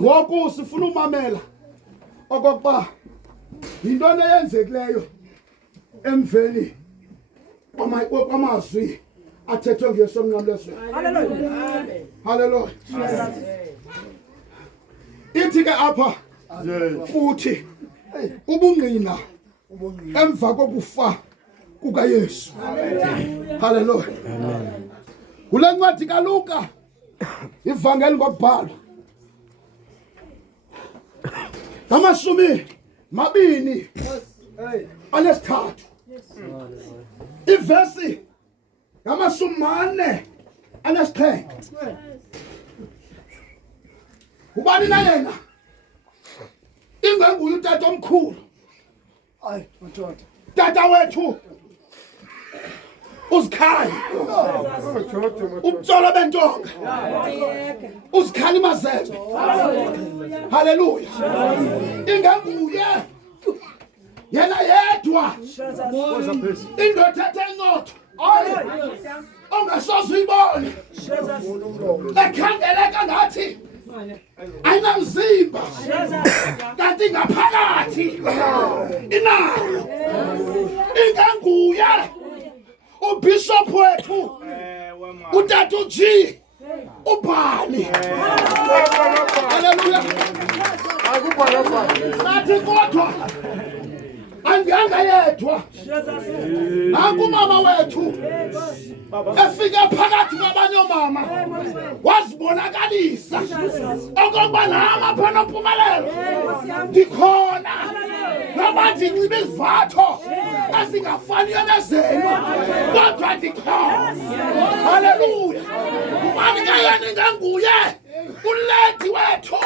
ngoku sifuna umamela okokuba yintoni eyenzekileyo emveni kwamazwi athethwe ngeso mnqamlezweni. Haleluya. Ithi ke apha futhi ubungqina emva kokufa kukaYesu. Haleluya. Kule ncwadi kaLuka ivangeli ngokubhalwa 23 ivesi 47. Ubani na yena? Ingenguye utata omkhulu. Hayi madoda. Tata wethu uzikhali. Umtsolo bentonga. Uzikhali mazembe. Haleluya. Ingenguye yena yedwa. Indoda ethe incotho. Ongasoze uyibone. Ekhangeleka ngathi ayinamzimba. Kanti ngaphakathi inayo. Ingenguye uBishop wethu uTata uG ubhali. Haleluya. Sathi kodwa angihamba yedwa. Nangu mama wethu efika phakathi kwabanye omama wazibonakalisa okokuba nama phana mpumelelo ndikhona nabathi nxibe izivatho asingafaniyo nezenu kodwa ndikhona. Haleluya. Ubani kayena ingenguye uLedi wethu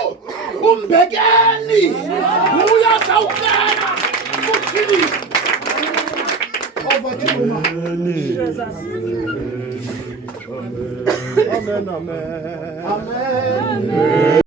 umbekeli uyazawukela uthini over to Amen. Amen. Amen.